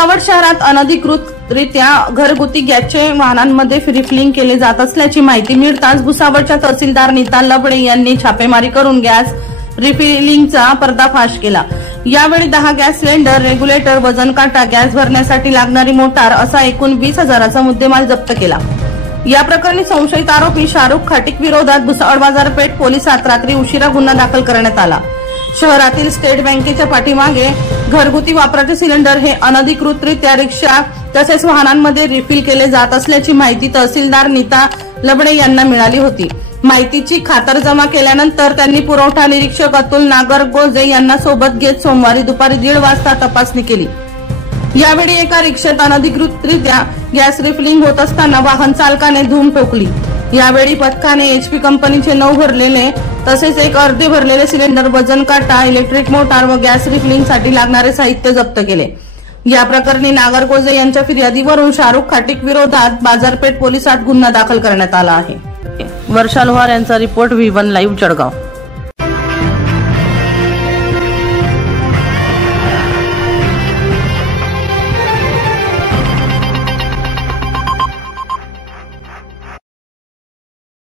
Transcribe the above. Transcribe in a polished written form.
भुसावळ शहरात अनधिकृतरित्या घरगुती गॅसचे वाहनांमध्ये रिफिलिंग केले जात असल्याची माहिती मिळताच भुसावळच्या तहसीलदार नीता लबडे यांनी छापेमारी करून गॅस रिफिलिंगचा पर्दाफाश केला। यावेळी 10 गॅस सिलेंडर, रेग्युलेटर, वजन काटा, गॅस भरण्यासाठी लागणारी मोटार असा एकूण 20,000चा मुद्देमाल जप्त केला। या प्रकरणी संशयित आरोपी शाहरुख खाटिक विरोधात भुसावळ बाजारपेठ पोलिसात रात्री उशिरा गुन्हा दाखल करण्यात आला। शहरातील स्टेट बँकेच्या पाठीमागे घरगुती वापराचे सिलेंडर हे अनधिकृतरित्या रिक्षा तसेच वाहनांमध्ये रिफिल केले जात असल्याची माहिती तहसीलदार नीता लबडे यांना मिळाली होती। माहितीची खातरजमा केल्यानंतर त्यांनी पुरवठा निरीक्षक अतुल नागरगोजे यांना सोबत घेत सोमवारी दुपारी 1:30 वाजता तपासणी केली। यावेळी एका रिक्षेत अनधिकृतरित्या गॅस रिफिलिंग होत असताना वाहन चालकाने धूम ठोकली। यावेळी पथकाने HP कंपनीचे 9 भरलेले तसेच एक अर्धे भरलेले सिलेंडर, वजन काटा, इलेक्ट्रिक मोटार व गॅस रिफिलिंगसाठी लागणारे साहित्य जप्त केले। या प्रकरणी नागरगोजे यांच्या फिर्यादीवरून शाहरुख खाटिक विरोधात बाजारपेठ पोलिसात गुन्हा दाखल करण्यात आला आहे। वर्षा लोहार यांचा रिपोर्ट V1 लाईव्ह जळगाव।